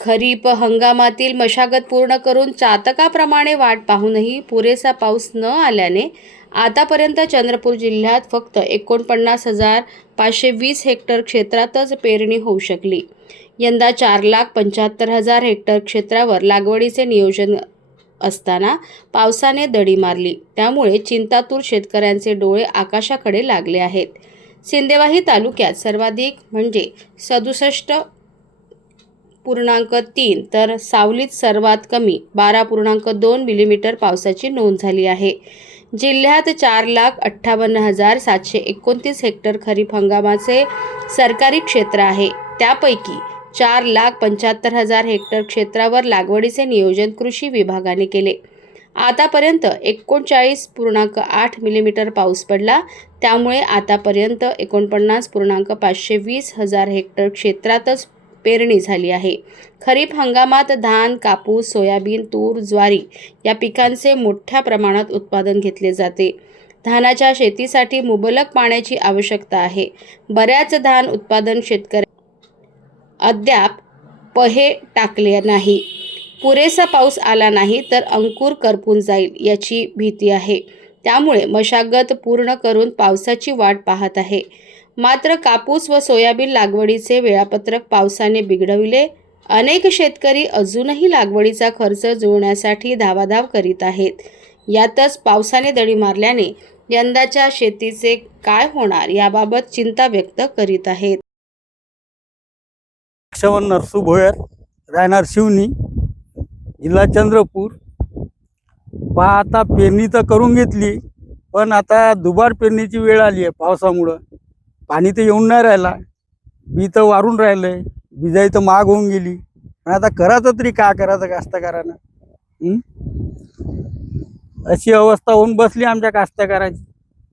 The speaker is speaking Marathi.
खरीप हंगामातील मशागत पूर्ण करून चातकाप्रमाणे वाट पाहूनही पुरेसा पाऊस न आल्याने आतापर्यंत चंद्रपूर जिल्ह्यात फक्त एकोणपन्नास हजार पाचशे वीस हेक्टर क्षेत्रातच पेरणी होऊ शकली. यंदा चार लाख पंच्याहत्तर हजार हेक्टर क्षेत्रावर लागवडीचे नियोजन असताना पावसाने दडी मारली. त्यामुळे चिंतातूर शेतकऱ्यांचे डोळे आकाशाकडे लागले आहेत. सिंदेवाही तालुक्यात सर्वाधिक म्हणजे सदुसष्ट पूर्णांक तीन. तर सावलीत सर्वात कमी बारा पूर्णांक दोन मिलीमीटर पावसाची नोंद झाली आहे. जिल्ह्यात चार लाख अठ्ठावन्न हजार सातशे एकोणतीस हेक्टर खरीप हंगामाचे सरकारी क्षेत्र आहे. त्यापैकी चार लाख पंच्याहत्तर हजार हेक्टर क्षेत्रावर लागवडीचे नियोजन कृषी विभागाने केले. आतापर्यंत एकोणचाळीस पूर्णांक आठ मिलीमीटर पाऊस पडला. त्यामुळे आतापर्यंत एकोणपन्नास पूर्णांक पाचशे वीस हजार हेक्टर क्षेत्रातच पेरणी झाली आहे. खरीप हंगामात धान कापूस सोयाबीन तूर ज्वारी या पिकांचे मोठ्या प्रमाणात उत्पादन घेतले जाते. धानाच्या शेतीसाठी मुबलक पाण्याची आवश्यकता आहे. बऱ्याच धान उत्पादन शेतकरी अद्याप पहे टाकले नाही. पुरेसा पाऊस आला नाही तर अंकुर करपून जाईल याची भीती आहे. त्यामुळे मशागत पूर्ण करून पावसाची वाट पाहत आहे. मात्र कापूस व सोयाबीन लागवडीचे वेळापत्रक पावसाने बिघडविले. अनेक शेतकरी अजूनही लागवडीचा खर्च जुळण्यासाठी धावाधाव करीत आहेत. यातच पावसाने दडी मारल्याने यंदाच्या शेतीचे काय होणार याबाबत चिंता व्यक्त करीत आहेत. लक्ष्मण नरसू भोयर राहणार शिवनी जिल्हा चंद्रपूर. पहा आता पेरणी तर करून घेतली पण आता दुबार पेरणीची वेळ आली आहे पावसामुळं. पाणी तर येऊन नाही राहिला. बी तर वारून राहिलंय. बिजाई तर महाग होऊन गेली. पण आता करायचं तरी काय करायचं कास्तकारानं? अशी अवस्था होऊन बसली आमच्या कास्तकाराची.